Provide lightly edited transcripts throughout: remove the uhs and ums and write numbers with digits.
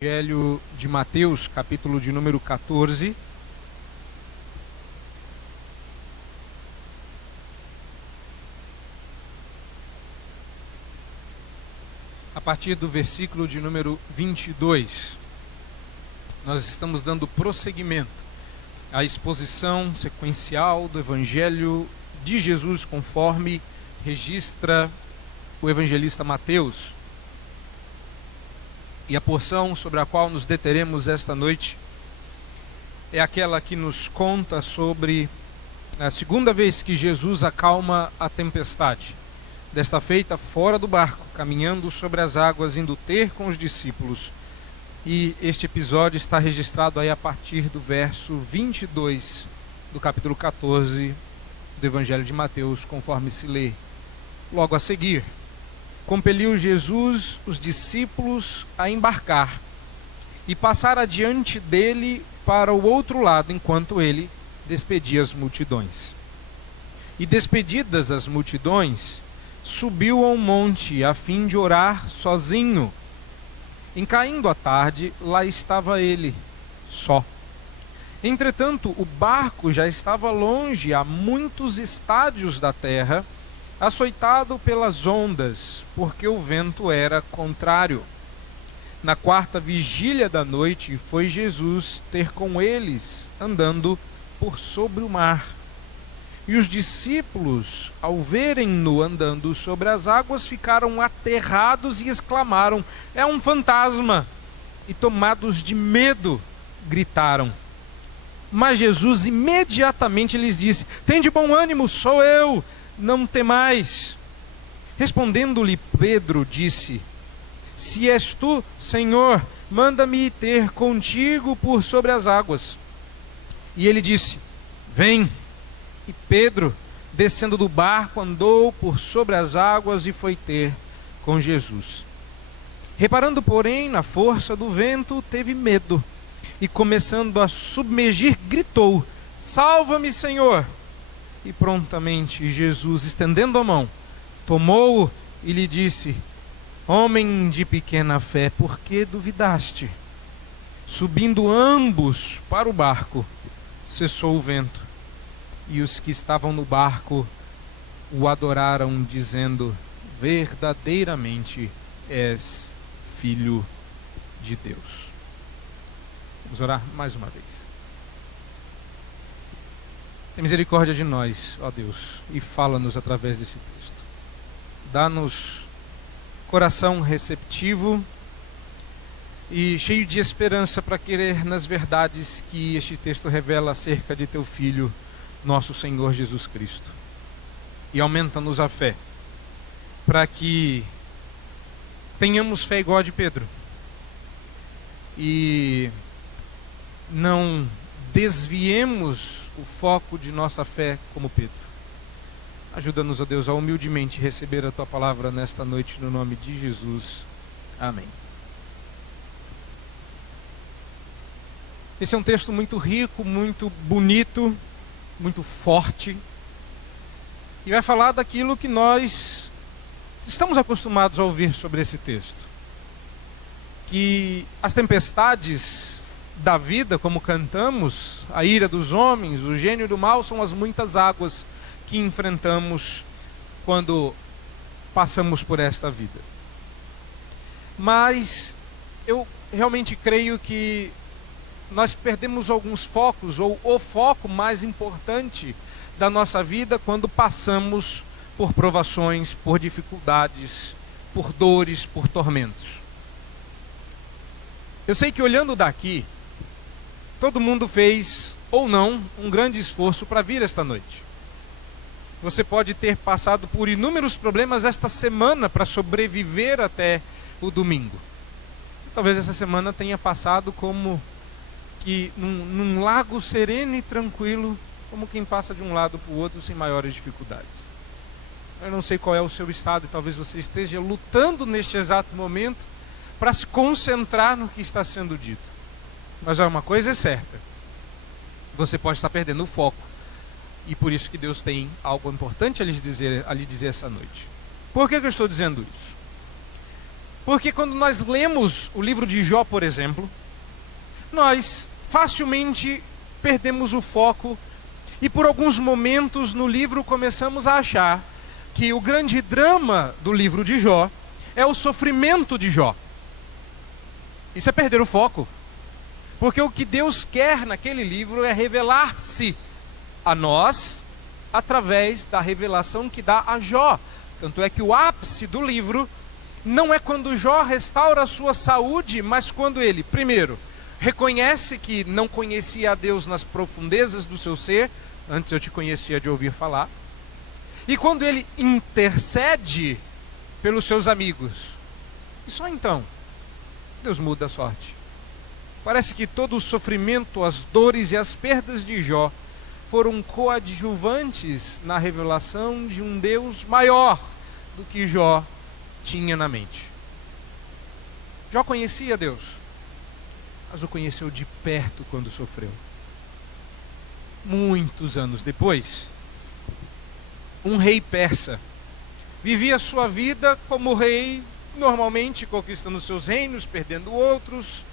Evangelho de Mateus, capítulo de número 14. A partir do versículo de número 22. Nós estamos dando prosseguimento à exposição sequencial do Evangelho de Jesus, conforme registra o evangelista Mateus. E a porção sobre a qual nos deteremos esta noite é aquela que nos conta sobre a segunda vez que Jesus acalma a tempestade. Desta feita fora do barco, caminhando sobre as águas, indo ter com os discípulos. E este episódio está registrado aí a partir do verso 22 do capítulo 14 do Evangelho de Mateus, conforme se lê logo a seguir. Compeliu Jesus os discípulos a embarcar e passar adiante dele para o outro lado, enquanto ele despedia as multidões. E despedidas as multidões, subiu a um monte a fim de orar sozinho. Em caindo a tarde, lá estava ele, só. Entretanto, o barco já estava longe, a muitos estádios da terra, açoitado pelas ondas, porque o vento era contrário. Na quarta vigília da noite, foi Jesus ter com eles, andando por sobre o mar. E os discípulos, ao verem-no andando sobre as águas, ficaram aterrados e exclamaram: "É um fantasma!" E tomados de medo, gritaram. Mas Jesus imediatamente lhes disse: "Tende bom ânimo, sou eu, não temais." Respondendo-lhe Pedro, disse: "Se és tu, Senhor, manda-me ter contigo por sobre as águas." E ele disse: "Vem." E Pedro, descendo do barco, andou por sobre as águas e foi ter com Jesus. Reparando, porém, na força do vento, teve medo e, começando a submergir, gritou: "Salva-me, Senhor!" E prontamente Jesus, estendendo a mão, tomou-o e lhe disse: "Homem de pequena fé, por que duvidaste?" Subindo ambos para o barco, cessou o vento. E os que estavam no barco o adoraram, dizendo: "Verdadeiramente és Filho de Deus." Vamos orar mais uma vez. Tem misericórdia de nós, ó Deus, e fala-nos através desse texto. Dá-nos coração receptivo e cheio de esperança para querer nas verdades que este texto revela acerca de teu Filho, nosso Senhor Jesus Cristo. E aumenta-nos a fé, para que tenhamos fé igual a de Pedro e não desviemos o foco de nossa fé como Pedro. Ajuda-nos, ó Deus, a humildemente receber a Tua palavra nesta noite, no nome de Jesus. Amém. Esse é um texto muito rico, muito bonito, muito forte, e vai falar daquilo que nós estamos acostumados a ouvir sobre esse texto, que as tempestades da vida, como cantamos, a ira dos homens, o gênio do mal, são as muitas águas que enfrentamos quando passamos por esta vida. Mas eu realmente creio que nós perdemos alguns focos, ou o foco mais importante da nossa vida, quando passamos por provações, por dificuldades, por dores, por tormentos. Eu sei que, olhando daqui, todo mundo fez, ou não, um grande esforço para vir esta noite. Você pode ter passado por inúmeros problemas esta semana para sobreviver até o domingo. Talvez essa semana tenha passado como que num lago sereno e tranquilo, como quem passa de um lado para o outro sem maiores dificuldades. Eu não sei qual é o seu estado, e talvez você esteja lutando neste exato momento para se concentrar no que está sendo dito. Mas uma coisa é certa: você pode estar perdendo o foco, e por isso que Deus tem algo importante a lhe dizer essa noite. Por que eu estou dizendo isso? Porque quando nós lemos o livro de Jó, por exemplo, nós facilmente perdemos o foco e por alguns momentos no livro começamos a achar que o grande drama do livro de Jó é o sofrimento de Jó. Isso é perder o foco. Porque o que Deus quer naquele livro é revelar-se a nós através da revelação que dá a Jó. Tanto é que o ápice do livro não é quando Jó restaura a sua saúde, mas quando ele, primeiro, reconhece que não conhecia a Deus nas profundezas do seu ser, antes eu te conhecia de ouvir falar, e quando ele intercede pelos seus amigos. E só então Deus muda a sorte. Parece que todo o sofrimento, as dores e as perdas de Jó foram coadjuvantes na revelação de um Deus maior do que Jó tinha na mente. Jó conhecia Deus, mas o conheceu de perto quando sofreu. Muitos anos depois, um rei persa vivia sua vida como rei, normalmente conquistando seus reinos, perdendo outros,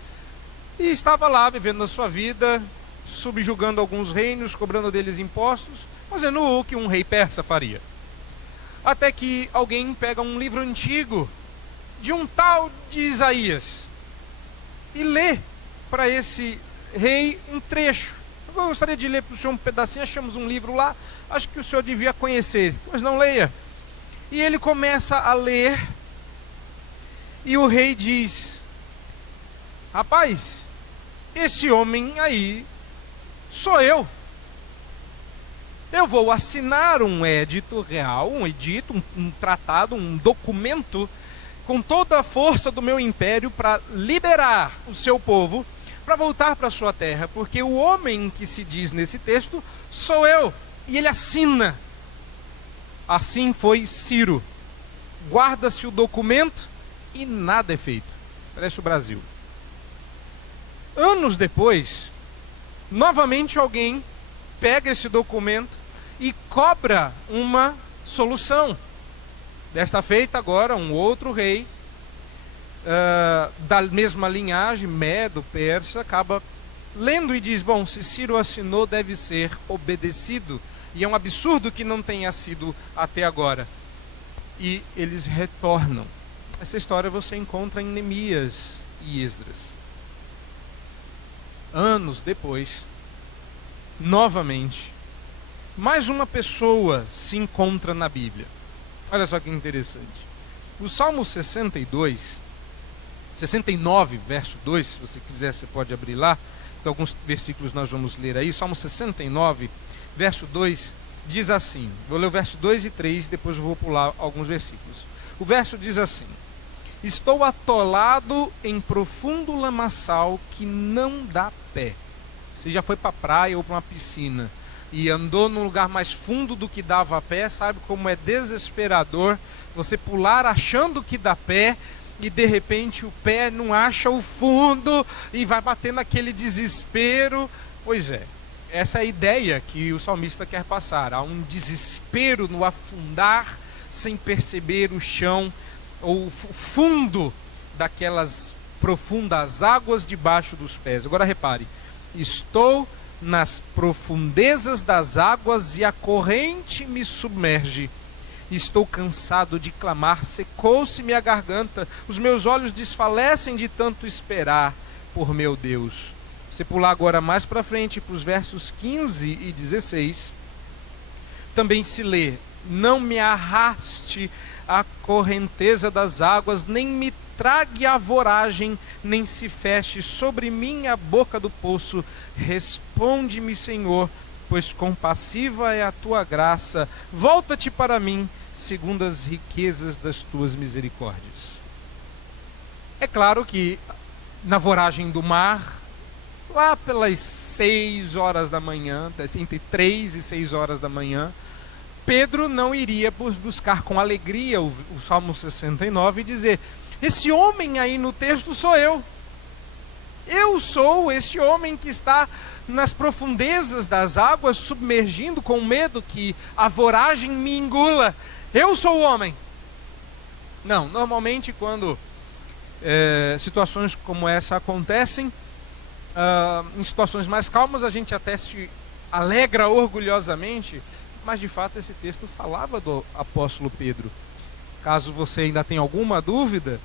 e estava lá vivendo a sua vida, subjugando alguns reinos, cobrando deles impostos, fazendo o que um rei persa faria. Até que alguém pega um livro antigo de um tal de Isaías e lê para esse rei um trecho. Eu gostaria de ler para o senhor um pedacinho, achamos um livro lá, acho que o senhor devia conhecer, mas não leia. E ele começa a ler, e o rei diz: rapaz, esse homem aí sou eu. Eu vou assinar um edito real, um tratado, um documento, com toda a força do meu império para liberar o seu povo, para voltar para a sua terra, porque o homem que se diz nesse texto sou eu. E ele assina. Assim foi Ciro. Guarda-se o documento e nada é feito. Parece o Brasil. Anos depois, novamente alguém pega esse documento e cobra uma solução. Desta feita agora um outro rei da mesma linhagem, Medo, persa, acaba lendo e diz: bom, se Ciro assinou, deve ser obedecido, e é um absurdo que não tenha sido até agora. E eles retornam. Essa história você encontra em Neemias e Esdras. Anos depois, novamente, mais uma pessoa se encontra na Bíblia. Olha só que interessante. O Salmo 69, verso 2, se você quiser você pode abrir lá, porque alguns versículos nós vamos ler aí. Salmo 69, verso 2, diz assim, vou ler o verso 2 e 3, depois eu vou pular alguns versículos. O verso diz assim: estou atolado em profundo lamaçal que não dá pé. Você já foi para a praia ou para uma piscina e andou num lugar mais fundo do que dava pé, sabe como é desesperador você pular achando que dá pé e de repente o pé não acha o fundo e vai batendo aquele desespero. Pois é, essa é a ideia que o salmista quer passar. Há um desespero no afundar sem perceber o chão ou o fundo daquelas profundas águas debaixo dos pés. Agora repare: estou nas profundezas das águas e a corrente me submerge. Estou cansado de clamar, secou-se-me a garganta, os meus olhos desfalecem de tanto esperar por meu Deus. Se pular agora mais para frente, para os versos 15 e 16, também se lê: não me arraste a correnteza das águas, nem me trague a voragem, nem se feche sobre mim a boca do poço. Responde-me, Senhor, pois compassiva é a tua graça. Volta-te para mim, segundo as riquezas das tuas misericórdias. É claro que na voragem do mar, lá pelas 6 horas da manhã, entre 3 e 6 horas da manhã, Pedro não iria buscar com alegria o Salmo 69 e dizer: esse homem aí no texto sou eu. Eu sou este homem que está nas profundezas das águas, submergindo com medo que a voragem me engula. Eu sou o homem. Não, normalmente quando situações como essa acontecem. Em situações mais calmas a gente até se alegra orgulhosamente, mas de fato esse texto falava do apóstolo Pedro. Caso você ainda tenha alguma dúvida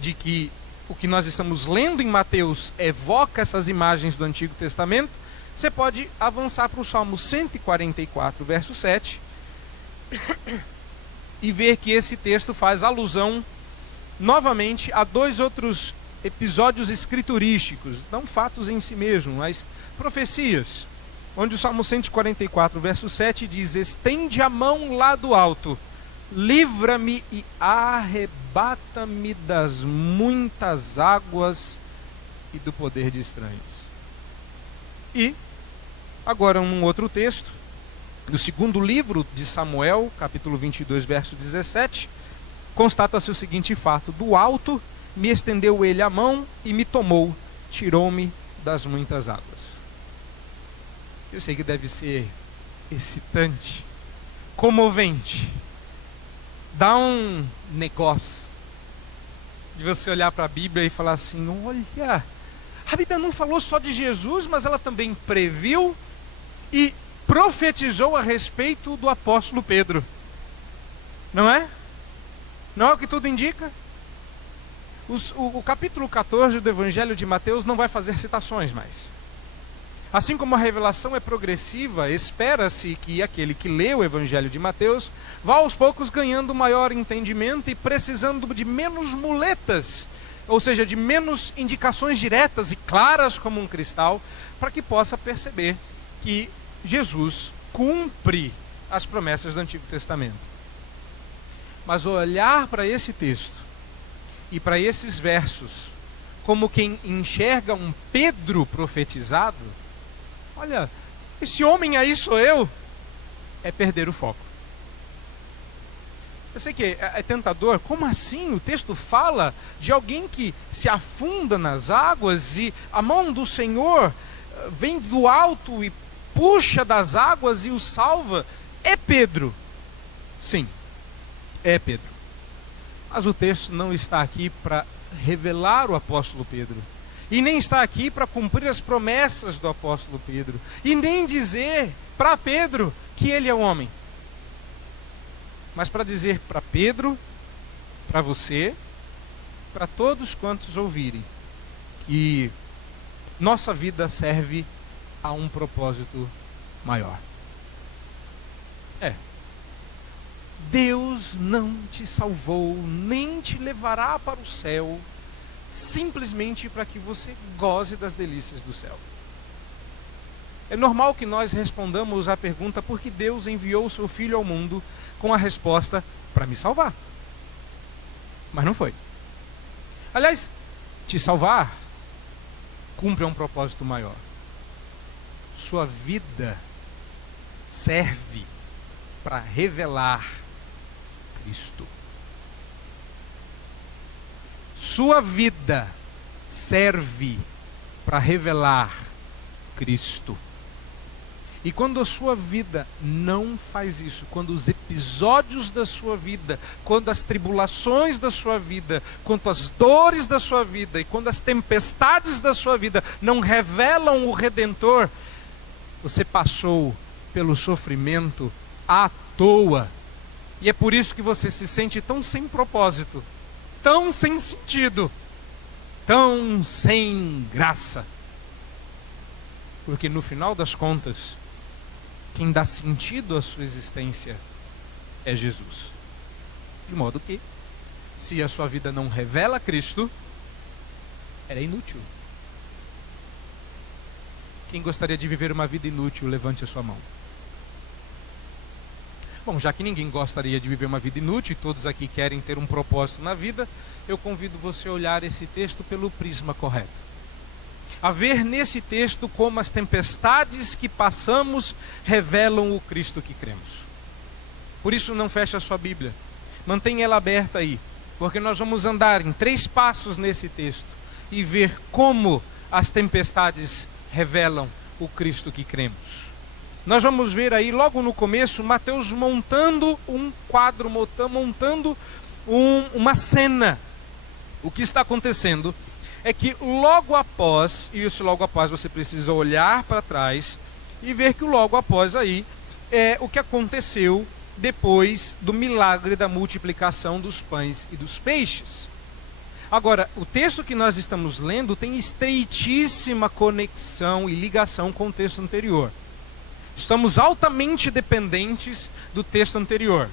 de que o que nós estamos lendo em Mateus evoca essas imagens do Antigo Testamento, você pode avançar para o Salmo 144, verso 7, e ver que esse texto faz alusão novamente a dois outros episódios escriturísticos, não fatos em si mesmo, mas profecias, onde o Salmo 144, verso 7 diz: estende a mão lá do alto, livra-me e arrebata-me das muitas águas e do poder de estranhos. E agora um outro texto, no segundo livro de Samuel, capítulo 22, verso 17, constata-se o seguinte fato: do alto me estendeu ele a mão e me tomou, tirou-me das muitas águas. Eu sei que deve ser excitante, comovente, dá um negócio de você olhar para a Bíblia e falar assim: olha, a Bíblia não falou só de Jesus, mas ela também previu e profetizou a respeito do apóstolo Pedro. Não é? Não é o que tudo indica? O capítulo 14 do Evangelho de Mateus não vai fazer citações mais. Assim como a revelação é progressiva, espera-se que aquele que lê o Evangelho de Mateus vá aos poucos ganhando maior entendimento e precisando de menos muletas, ou seja, de menos indicações diretas e claras como um cristal, para que possa perceber que Jesus cumpre as promessas do Antigo Testamento. Mas olhar para esse texto e para esses versos como quem enxerga um Pedro profetizado, olha, esse homem aí sou eu, é perder o foco. Eu sei que é tentador. Como assim? O texto fala de alguém que se afunda nas águas e a mão do Senhor vem do alto e puxa das águas e o salva. É Pedro. Sim, é Pedro. Mas o texto não está aqui para revelar o apóstolo Pedro. E nem está aqui para cumprir as promessas do apóstolo Pedro. E nem dizer para Pedro que ele é um homem. Mas para dizer para Pedro, para você, para todos quantos ouvirem, que nossa vida serve a um propósito maior. Deus não te salvou, nem te levará para o céu, simplesmente para que você goze das delícias do céu. É normal que nós respondamos à pergunta: por que Deus enviou o seu Filho ao mundo, com a resposta: para me salvar. Mas não foi. Aliás, te salvar cumpre um propósito maior. Sua vida serve para revelar Cristo. Sua vida serve para revelar Cristo. E quando a sua vida não faz isso, quando os episódios da sua vida, quando as tribulações da sua vida, quando as dores da sua vida e quando as tempestades da sua vida não revelam o Redentor, você passou pelo sofrimento à toa. E é por isso que você se sente tão sem propósito, tão sem sentido, tão sem graça. Porque no final das contas, quem dá sentido à sua existência é Jesus. De modo que, se a sua vida não revela Cristo, ela é inútil. Quem gostaria de viver uma vida inútil, levante a sua mão. Bom, já que ninguém gostaria de viver uma vida inútil e todos aqui querem ter um propósito na vida, eu convido você a olhar esse texto pelo prisma correto. A ver nesse texto como as tempestades que passamos revelam o Cristo que cremos. Por isso não feche a sua Bíblia, mantenha ela aberta aí, porque nós vamos andar em 3 passos nesse texto e ver como as tempestades revelam o Cristo que cremos. Nós vamos ver aí logo no começo Mateus montando um quadro, montando uma cena O que está acontecendo é que logo após, e esse logo após você precisa olhar para trás e ver que o logo após aí é o que aconteceu depois do milagre da multiplicação dos pães e dos peixes. Agora, o texto que nós estamos lendo tem estreitíssima conexão e ligação com o texto anterior. Estamos altamente dependentes do texto anterior.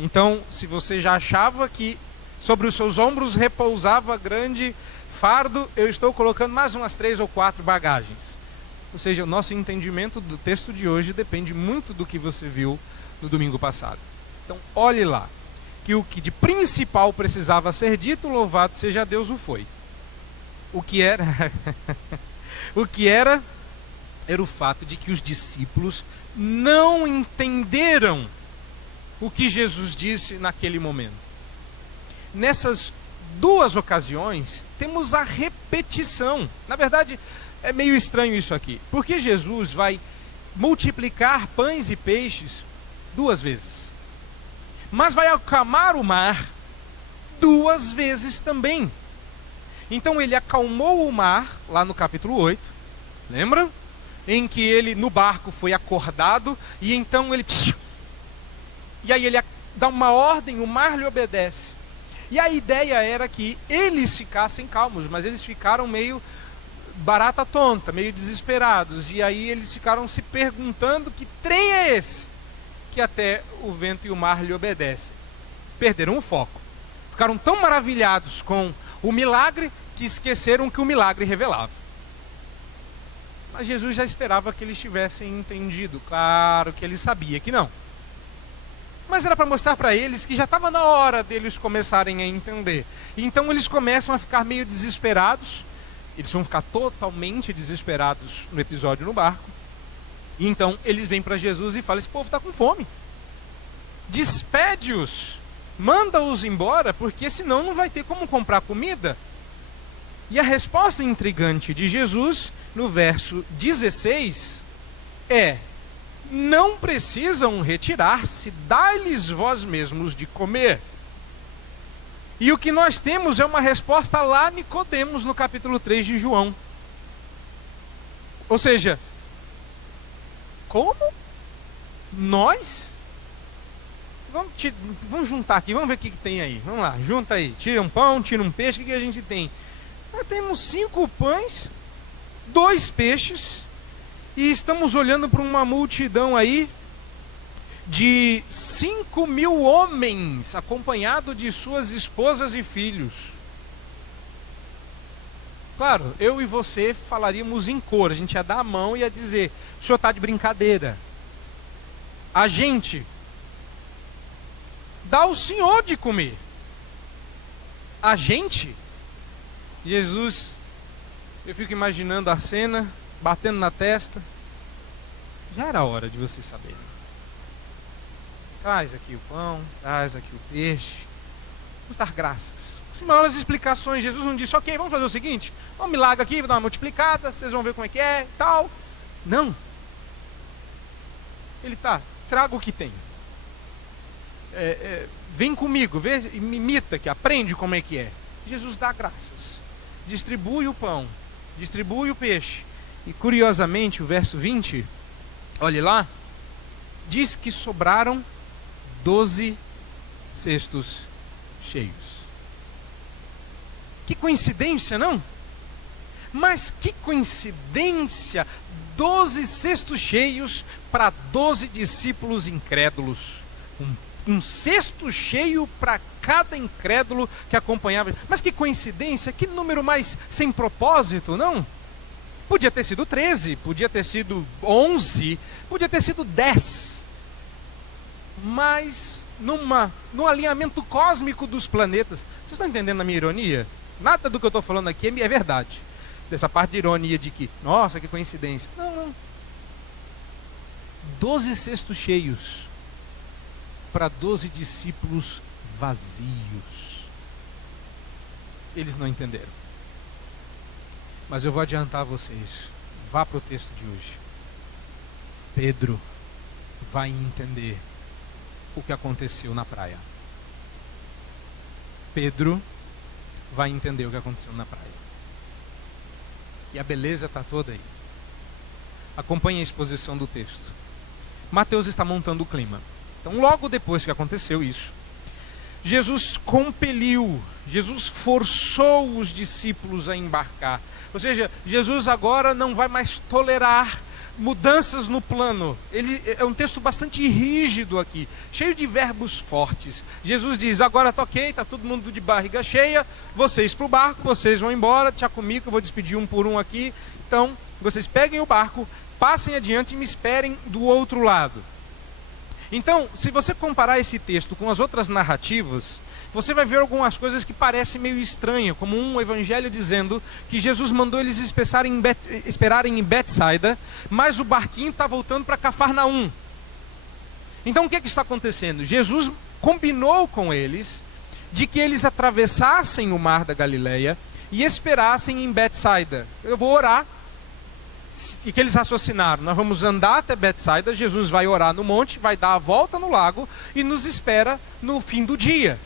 Então, se você já achava que sobre os seus ombros repousava grande fardo, eu estou colocando mais umas 3 ou 4 bagagens. Ou seja, o nosso entendimento do texto de hoje depende muito do que você viu no domingo passado. Então, olhe lá, que o que de principal precisava ser dito, louvado seja Deus, o foi. O que era? Era o fato de que os discípulos não entenderam o que Jesus disse naquele momento. Nessas duas ocasiões, temos a repetição. Na verdade, é meio estranho isso aqui, porque Jesus vai multiplicar pães e peixes 2 vezes, mas vai acalmar o mar 2 vezes também. Então ele acalmou o mar, lá no capítulo 8, lembram? Em que ele no barco foi acordado, e então ele... E aí ele dá uma ordem, o mar lhe obedece. E a ideia era que eles ficassem calmos, mas eles ficaram meio barata tonta, meio desesperados. E aí eles ficaram se perguntando que trem é esse que até o vento e o mar lhe obedecem. Perderam o foco. Ficaram tão maravilhados com o milagre que esqueceram que o milagre revelava. Mas Jesus já esperava que eles tivessem entendido. Claro que ele sabia que não. Mas era para mostrar para eles que já estava na hora deles começarem a entender. E então eles começam a ficar meio desesperados. Eles vão ficar totalmente desesperados no episódio no barco. E então eles vêm para Jesus e falam: esse povo está com fome. Despede-os. Manda-os embora, porque senão não vai ter como comprar comida. E a resposta intrigante de Jesus, no verso 16, é: não precisam retirar-se, dai-lhes vós mesmos de comer. E o que nós temos é uma resposta lá Nicodemos, no capítulo 3 de João. Ou seja, como? Nós? Vamos juntar aqui, vamos ver o que tem aí. Vamos lá, junta aí. Tira um pão, tira um peixe, o que a gente tem? Nós temos 5 pães, 2 peixes, e estamos olhando para uma multidão aí de 5.000 homens, acompanhado de suas esposas e filhos. Claro, eu e você falaríamos em cor, a gente ia dar a mão e ia dizer: o senhor está de brincadeira. A gente dá ao Senhor de comer. A gente? Jesus, eu fico imaginando a cena, batendo na testa. Já era hora de vocês saberem. Traz aqui o pão, traz aqui o peixe. Vamos dar graças. Sem maiores explicações, Jesus não disse: ok, vamos fazer o seguinte, um milagre aqui, vou dar uma multiplicada, vocês vão ver como é que é, tal. Não. Ele traga o que tem. Vem comigo, vê, me imita, que aprende como é que é. Jesus dá graças, distribui o pão, distribui o peixe. E curiosamente o verso 20, olhe lá, diz que sobraram 12 cestos cheios. Que coincidência, não? Mas que coincidência, 12 cestos cheios para 12 discípulos incrédulos. Um cesto cheio para cada incrédulo que acompanhava. Mas que coincidência, que número mais sem propósito, não? Podia ter sido 13, podia ter sido 11, podia ter sido 10. Mas num alinhamento cósmico dos planetas. Vocês estão entendendo a minha ironia? Nada do que eu estou falando aqui é verdade. Dessa parte de ironia de que, nossa, que coincidência. Não. 12 cestos cheios para 12 discípulos vazios. Eles não entenderam. Mas eu vou adiantar a vocês. Vá para o texto de hoje. Pedro vai entender o que aconteceu na praia. Pedro vai entender o que aconteceu na praia. E a beleza está toda aí. Acompanhe a exposição do texto. Mateus está montando o clima. Então, logo depois que aconteceu isso, Jesus compeliu, Jesus forçou os discípulos a embarcar. Ou seja, Jesus agora não vai mais tolerar mudanças no plano. Ele é um texto bastante rígido aqui, cheio de verbos fortes. Jesus diz: agora está ok, está todo mundo de barriga cheia, vocês para o barco, vocês vão embora, deixa comigo, eu vou despedir um por um aqui. Então, vocês peguem o barco, passem adiante e me esperem do outro lado. Então, se você comparar esse texto com as outras narrativas, você vai ver algumas coisas que parecem meio estranhas, como um evangelho dizendo que Jesus mandou eles esperarem em Betsaida, mas o barquinho está voltando para Cafarnaum. Então o que está acontecendo? Jesus combinou com eles de que eles atravessassem o mar da Galileia e esperassem em Betsaida. Eu vou orar. E que eles raciocinaram: nós vamos andar até Betsaida, Jesus vai orar no monte, vai dar a volta no lago e nos espera no fim do dia.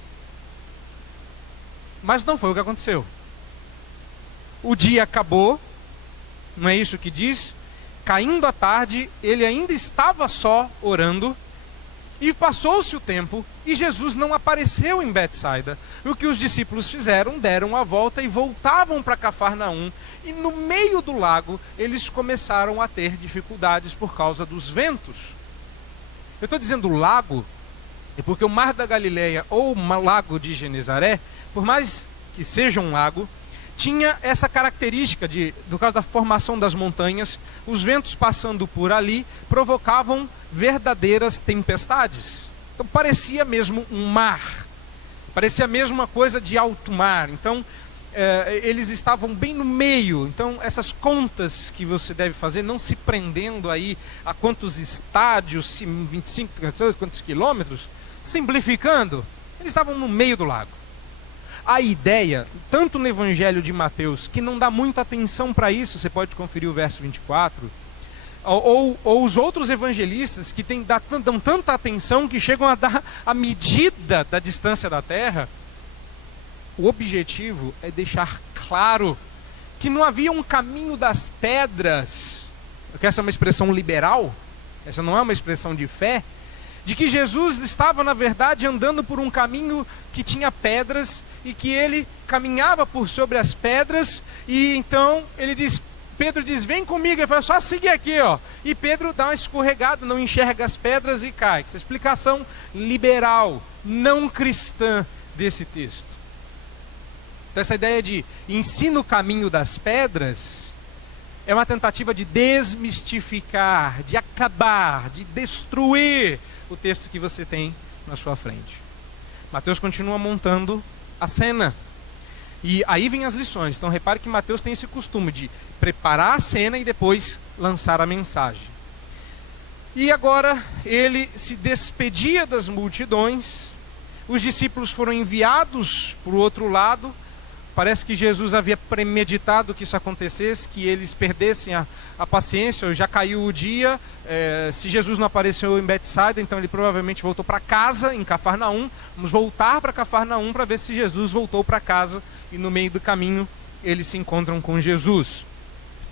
Mas não foi o que aconteceu. O dia acabou, não é isso que diz? Caindo a tarde, ele ainda estava só orando, e passou-se o tempo, e Jesus não apareceu em Betsaida. O que os discípulos fizeram? Deram a volta e voltavam para Cafarnaum, e no meio do lago, eles começaram a ter dificuldades por causa dos ventos. Eu estou dizendo lago, é porque o Mar da Galileia, ou o Lago de Genezaré, por mais que seja um lago, tinha essa característica por causa da formação das montanhas, os ventos passando por ali provocavam verdadeiras tempestades. Então parecia mesmo um mar, parecia mesmo uma coisa de alto mar. Então eles estavam bem no meio. Então essas contas que você deve fazer, não se prendendo aí a quantos estádios, 25, quantos quilômetros, simplificando, eles estavam no meio do lago. A ideia, tanto no Evangelho de Mateus, que não dá muita atenção para isso, você pode conferir o verso 24, ou os outros evangelistas que dão tanta atenção que chegam a dar a medida da distância da Terra. O objetivo é deixar claro que não havia um caminho das pedras, porque essa é uma expressão liberal, essa não é uma expressão de fé, de que Jesus estava, na verdade, andando por um caminho que tinha pedras e que ele caminhava por sobre as pedras, e então Pedro diz: vem comigo. Ele fala: só seguir aqui, ó. E Pedro dá uma escorregada, não enxerga as pedras e cai. Essa explicação liberal, não cristã desse texto. Então essa ideia de ensina o caminho das pedras é uma tentativa de desmistificar, de acabar, de destruir o texto que você tem na sua frente. Mateus continua montando a cena. E aí vem as lições. Então repare que Mateus tem esse costume de preparar a cena e depois lançar a mensagem. E agora ele se despedia das multidões. Os discípulos foram enviados para o outro lado. Parece que Jesus havia premeditado que isso acontecesse, que eles perdessem a paciência. Já caiu o dia, se Jesus não apareceu em Betsaida, então ele provavelmente voltou para casa, em Cafarnaum. Vamos voltar para Cafarnaum para ver se Jesus voltou para casa, e no meio do caminho eles se encontram com Jesus.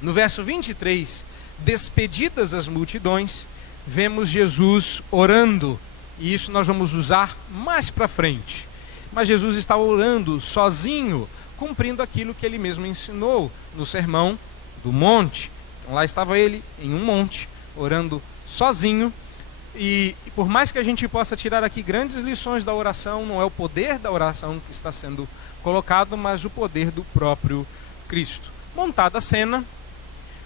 No verso 23, despedidas as multidões, vemos Jesus orando, e isso nós vamos usar mais para frente. Mas Jesus está orando sozinho, cumprindo aquilo que ele mesmo ensinou no Sermão do Monte. Então lá estava ele em um monte, orando sozinho. E por mais que a gente possa tirar aqui grandes lições da oração, não é o poder da oração que está sendo colocado, mas o poder do próprio Cristo. Montada a cena,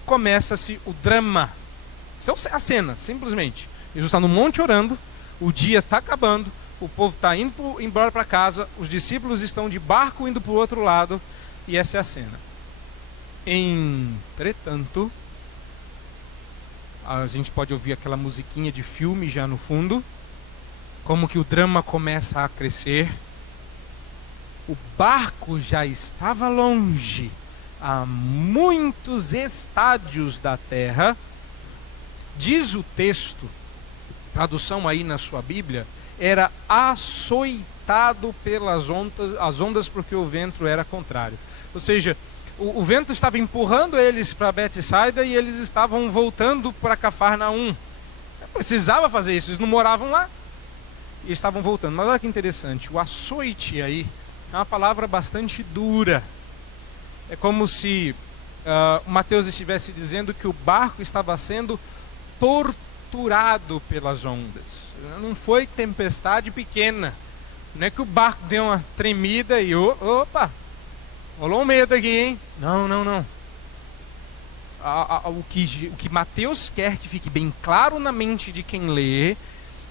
começa-se o drama. Essa é a cena, simplesmente. Jesus está no monte orando, o dia está acabando, o povo está indo embora para casa, os discípulos estão de barco indo para o outro lado, e essa é a cena. Entretanto, a gente pode ouvir aquela musiquinha de filme já no fundo, como que o drama começa a crescer. O barco já estava longe, a muitos estádios da terra. Diz o texto, tradução aí na sua Bíblia, era açoitado pelas ondas porque o vento era contrário. Ou seja, o vento estava empurrando eles para Betsaida e eles estavam voltando para Cafarnaum. Precisava fazer isso, eles não moravam lá e estavam voltando. Mas olha que interessante, o açoite aí é uma palavra bastante dura. É como se Mateus estivesse dizendo que o barco estava sendo torturado pelas ondas. Não foi tempestade pequena. Não é que o barco deu uma tremida e opa, rolou um medo aqui, hein? Não. O que Mateus quer que fique bem claro na mente de quem lê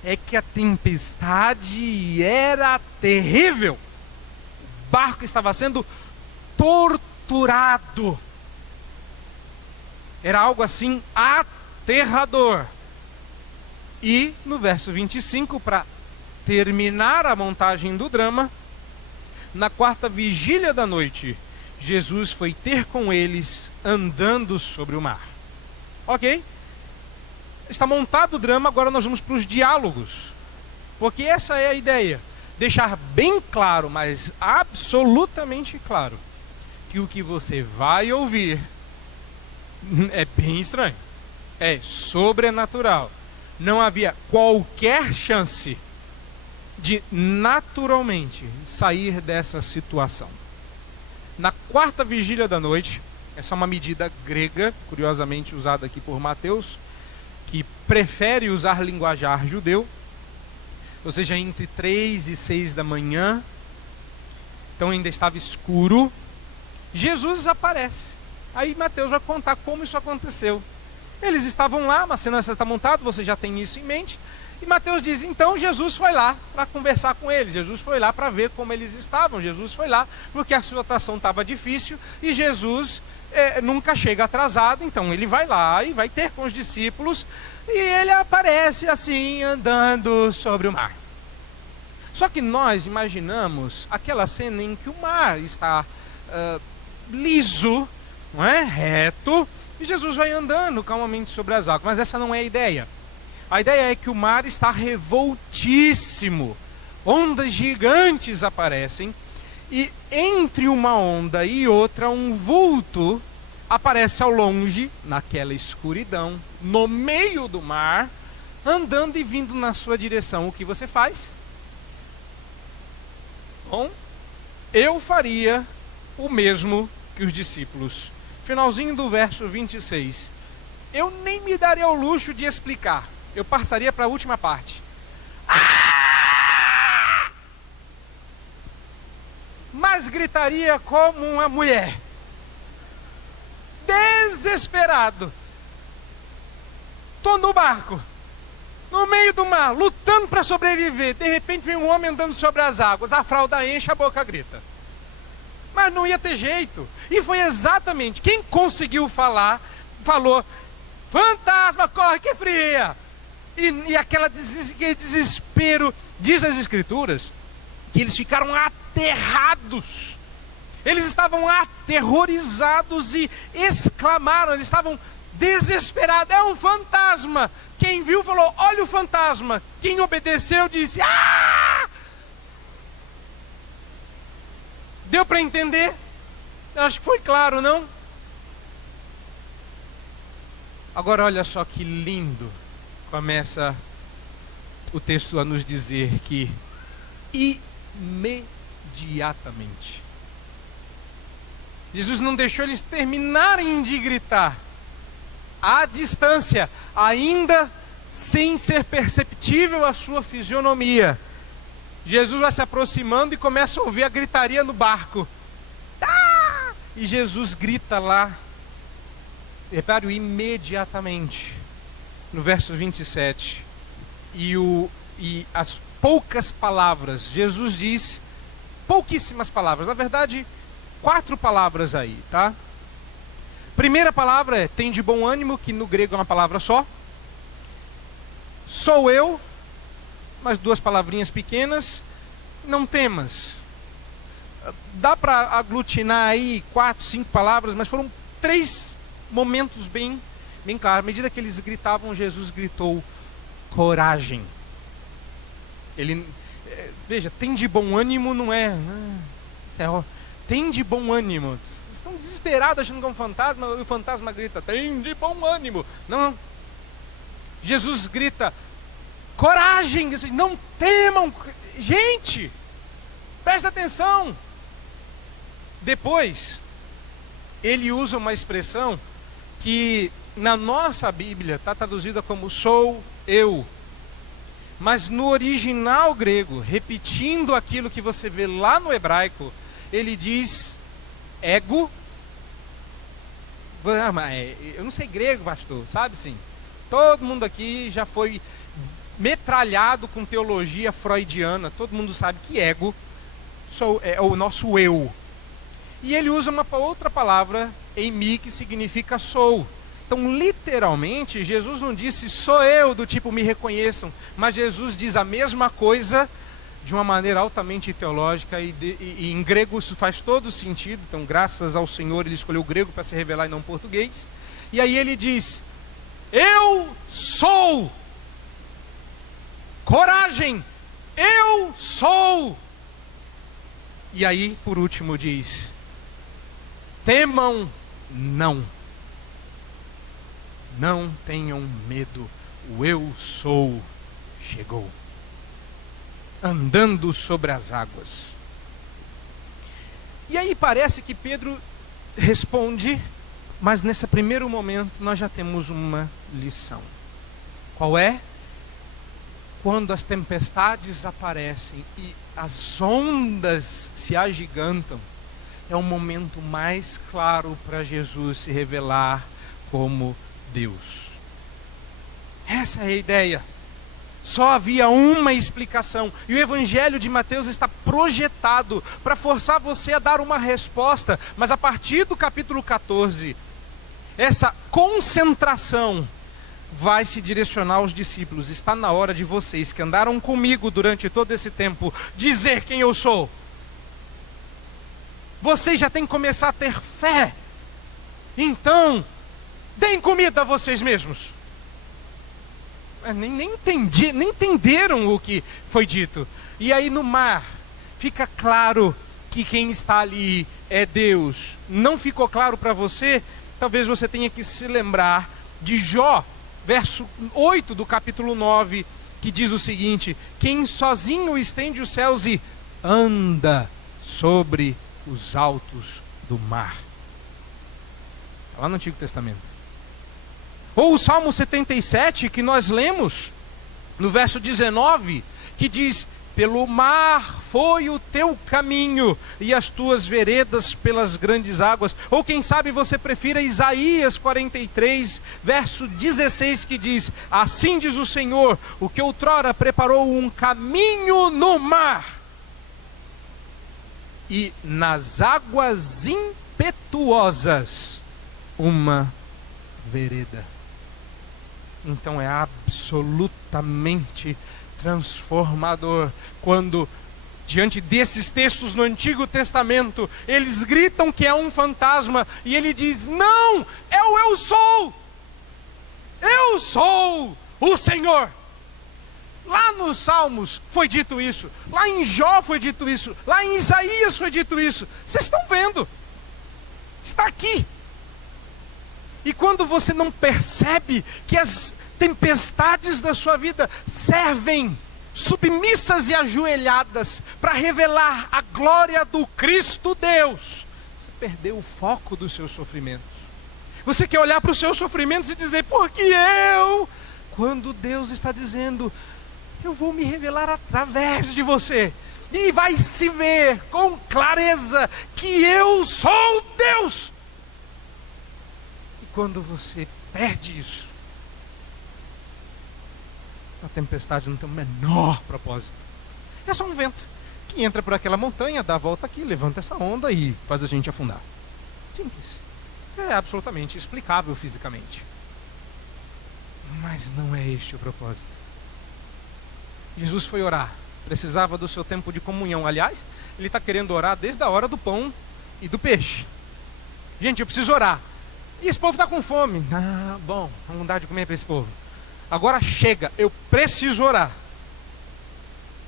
é que a tempestade era terrível. O barco estava sendo torturado. Era algo assim aterrador. E no verso 25, para terminar a montagem do drama, na quarta vigília da noite, Jesus foi ter com eles andando sobre o mar. Ok? Está montado o drama, agora nós vamos para os diálogos. Porque essa é a ideia. Deixar bem claro, mas absolutamente claro, que o que você vai ouvir é bem estranho. É sobrenatural. Não havia qualquer chance de naturalmente sair dessa situação. Na quarta vigília da noite, essa é uma medida grega, curiosamente usada aqui por Mateus, que prefere usar linguajar judeu, ou seja, entre 3 e 6 da manhã, então ainda estava escuro, Jesus aparece. Aí Mateus vai contar como isso aconteceu. Eles estavam lá, uma cena está montada, você já tem isso em mente. E Mateus diz, então Jesus foi lá para conversar com eles. Jesus foi lá para ver como eles estavam. Jesus foi lá porque a situação estava difícil. E Jesus nunca chega atrasado. Então ele vai lá e vai ter com os discípulos. E ele aparece assim, andando sobre o mar. Só que nós imaginamos aquela cena em que o mar está liso, não é? Reto. E Jesus vai andando calmamente sobre as águas. Mas essa não é a ideia. A ideia é que o mar está revoltíssimo. Ondas gigantes aparecem. E entre uma onda e outra, um vulto aparece ao longe, naquela escuridão, no meio do mar, andando e vindo na sua direção. O que você faz? Bom, eu faria o mesmo que os discípulos. Finalzinho do verso 26. Eu nem me daria ao luxo de explicar. Eu passaria para a última parte. Mas gritaria como uma mulher. Desesperado. Estou no barco, no meio do mar, lutando para sobreviver. De repente vem um homem andando sobre as águas. A fralda enche, a boca grita. Mas não ia ter jeito. E foi exatamente quem conseguiu falar, falou: fantasma, corre que fria. E aquele desespero, diz as Escrituras, que eles ficaram aterrados. Eles estavam aterrorizados e exclamaram, eles estavam desesperados. É um fantasma. Quem viu falou: olha o fantasma. Quem obedeceu disse: ah! Deu para entender? Acho que foi claro, não? Agora olha só que lindo. Começa o texto a nos dizer que imediatamente Jesus não deixou eles terminarem de gritar. À distância, ainda sem ser perceptível a sua fisionomia, Jesus vai se aproximando e começa a ouvir a gritaria no barco. Ah! E Jesus grita lá. Repare, imediatamente. No verso 27. E as poucas palavras. Jesus diz pouquíssimas palavras. Na verdade, 4 palavras aí, tá? Primeira palavra é: tem de bom ânimo, que no grego é uma palavra só. Sou eu. Mais 2 palavrinhas pequenas. Não temas. Dá para aglutinar aí 4, 5 palavras, mas foram 3 momentos bem claros. À medida que eles gritavam, Jesus gritou: coragem. Veja, tem de bom ânimo não é. Tem de bom ânimo. Vocês estão desesperados achando que é um fantasma, e o fantasma grita, tem de bom ânimo. Não. Jesus grita, coragem, não temam. Gente, presta atenção. Depois, ele usa uma expressão que na nossa Bíblia está traduzida como sou eu. Mas no original grego, repetindo aquilo que você vê lá no hebraico, ele diz ego. Eu não sei grego, pastor, sabe sim. Todo mundo aqui já foi metralhado com teologia freudiana. Todo mundo sabe que ego é o nosso eu. E ele usa uma outra palavra, eimi, que significa sou. Então, literalmente, Jesus não disse sou eu, do tipo me reconheçam, mas Jesus diz a mesma coisa de uma maneira altamente teológica, e em grego isso faz todo sentido. Então, graças ao Senhor, ele escolheu o grego para se revelar e não o português. E aí ele diz, eu sou. Coragem, eu sou. E aí, por último, diz, temam não. Não tenham medo, o eu sou chegou, andando sobre as águas. E aí parece que Pedro responde, mas nesse primeiro momento nós já temos uma lição. Qual é? Quando as tempestades aparecem e as ondas se agigantam, é o momento mais claro para Jesus se revelar como Deus. Essa é a ideia. Só havia uma explicação, e o Evangelho de Mateus está projetado para forçar você a dar uma resposta, mas a partir do capítulo 14, essa concentração vai se direcionar aos discípulos. Está na hora de vocês que andaram comigo durante todo esse tempo dizer quem eu sou. Vocês já têm que começar a ter fé. Então, deem comida a vocês mesmos. Nem entenderam o que foi dito. E aí no mar, fica claro que quem está ali é Deus. Não ficou claro para você? Talvez você tenha que se lembrar de Jó, verso 8 do capítulo 9, que diz o seguinte: quem sozinho estende os céus e anda sobre os altos do mar. Está lá no Antigo Testamento. Ou o Salmo 77, que nós lemos, no verso 19, que diz, pelo mar foi o teu caminho, e as tuas veredas pelas grandes águas. Ou quem sabe você prefira Isaías 43, verso 16, que diz, assim diz o Senhor, o que outrora preparou um caminho no mar, e nas águas impetuosas uma vereda. Então é absolutamente transformador quando, diante desses textos no Antigo Testamento, eles gritam que é um fantasma, e ele diz, não, é o eu sou o Senhor. Lá nos Salmos foi dito isso, lá em Jó foi dito isso, lá em Isaías foi dito isso. Vocês estão vendo, está aqui. E quando você não percebe que as tempestades da sua vida servem, submissas e ajoelhadas, para revelar a glória do Cristo Deus, você perdeu o foco dos seus sofrimentos. Você quer olhar para os seus sofrimentos e dizer, por que eu? Quando Deus está dizendo, eu vou me revelar através de você, e vai se ver com clareza que eu sou Deus. Quando você perde isso, a tempestade não tem o menor propósito. É só um vento que entra por aquela montanha, dá a volta aqui, levanta essa onda e faz a gente afundar. Simples. É absolutamente explicável fisicamente. Mas não é este o propósito. Jesus foi orar, precisava do seu tempo de comunhão. Aliás, ele está querendo orar desde a hora do pão e do peixe. Gente, eu preciso orar. E esse povo está com fome. Ah, bom, vamos dar de comer para esse povo. Agora chega, eu preciso orar.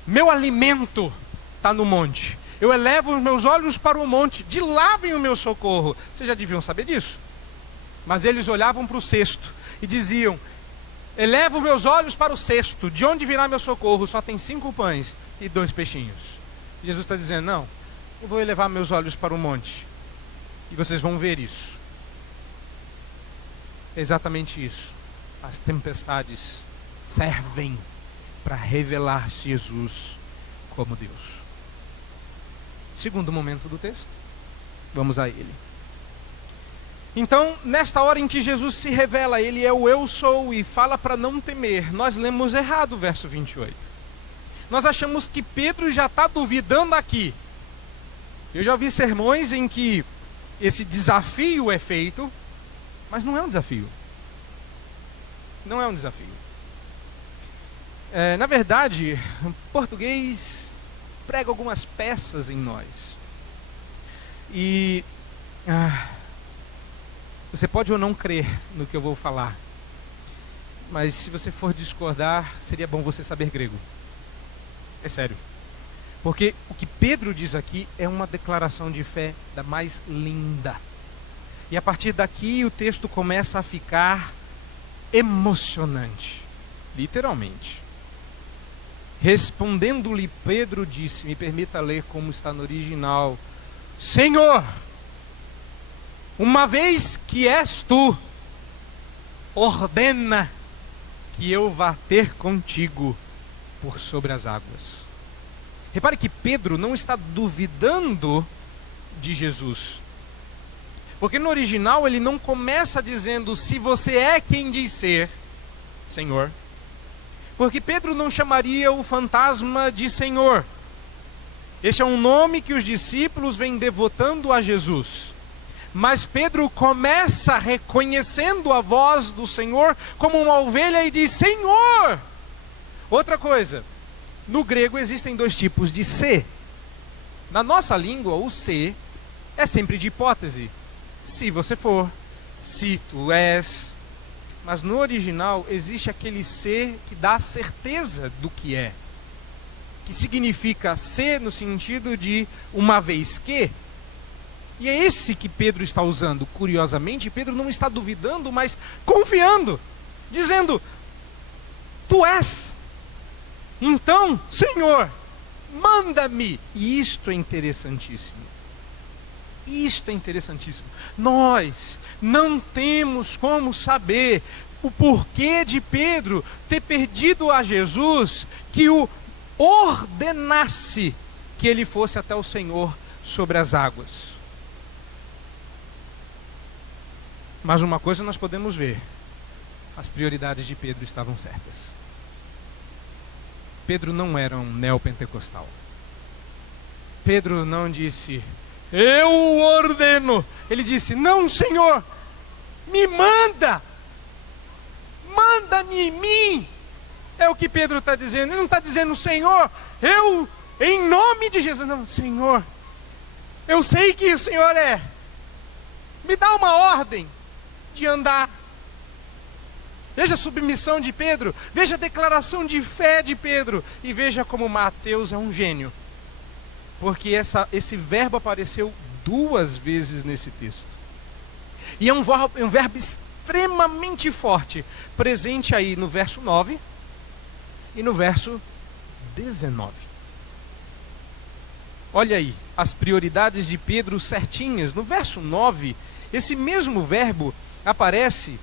Meu alimento está no monte. Eu elevo os meus olhos para o monte, de lá vem o meu socorro. Vocês já deviam saber disso. Mas eles olhavam para o cesto e diziam: elevo os meus olhos para o cesto, de onde virá meu socorro? Só tem 5 pães e 2 peixinhos. Jesus está dizendo: não, eu vou elevar meus olhos para o monte, e vocês vão ver isso. É exatamente isso. As tempestades servem para revelar Jesus como Deus. Segundo momento do texto, vamos a ele. Então, nesta hora em que Jesus se revela, ele é o eu sou e fala para não temer, nós lemos errado o verso 28. Nós achamos que Pedro já está duvidando aqui. Eu já ouvi sermões em que esse desafio é feito, mas não é um desafio. Não é um desafio. Na verdade, o português prega algumas peças em nós. E você pode ou não crer no que eu vou falar, mas se você for discordar, seria bom você saber grego. É sério. Porque o que Pedro diz aqui é uma declaração de fé da mais linda. E a partir daqui o texto começa a ficar emocionante, literalmente. Respondendo-lhe, Pedro disse, me permita ler como está no original: Senhor, uma vez que és tu, ordena que eu vá ter contigo por sobre as águas. Repare que Pedro não está duvidando de Jesus. Porque no original ele não começa dizendo: se você é quem diz ser, Senhor. Porque Pedro não chamaria o fantasma de Senhor. Este é um nome que os discípulos vêm devotando a Jesus. Mas Pedro começa reconhecendo a voz do Senhor como uma ovelha e diz: Senhor! Outra coisa, no grego existem 2 tipos de se. Na nossa língua, o se é sempre de hipótese. Se você for, se tu és. Mas no original existe aquele se que dá certeza do que é. Que significa se no sentido de uma vez que. E é esse que Pedro está usando. Curiosamente, Pedro não está duvidando, mas confiando. Dizendo: tu és. Então, Senhor, manda-me. E isto é interessantíssimo. Isto é interessantíssimo. Nós não temos como saber o porquê de Pedro ter pedido a Jesus que o ordenasse que ele fosse até o Senhor sobre as águas. Mas uma coisa nós podemos ver: as prioridades de Pedro estavam certas. Pedro não era um neopentecostal. Pedro não disse: eu ordeno. Ele disse: não, Senhor, me manda. Manda-me em mim. É o que Pedro está dizendo. Ele não está dizendo: Senhor, eu, em nome de Jesus. Não, Senhor, eu sei que o Senhor é. Me dá uma ordem de andar. Veja a submissão de Pedro. Veja a declaração de fé de Pedro. E veja como Mateus é um gênio. Porque esse verbo apareceu 2 vezes nesse texto. E é um verbo extremamente forte, presente aí no verso 9 e no verso 19. Olha aí, as prioridades de Pedro certinhas. No verso 9, esse mesmo verbo aparece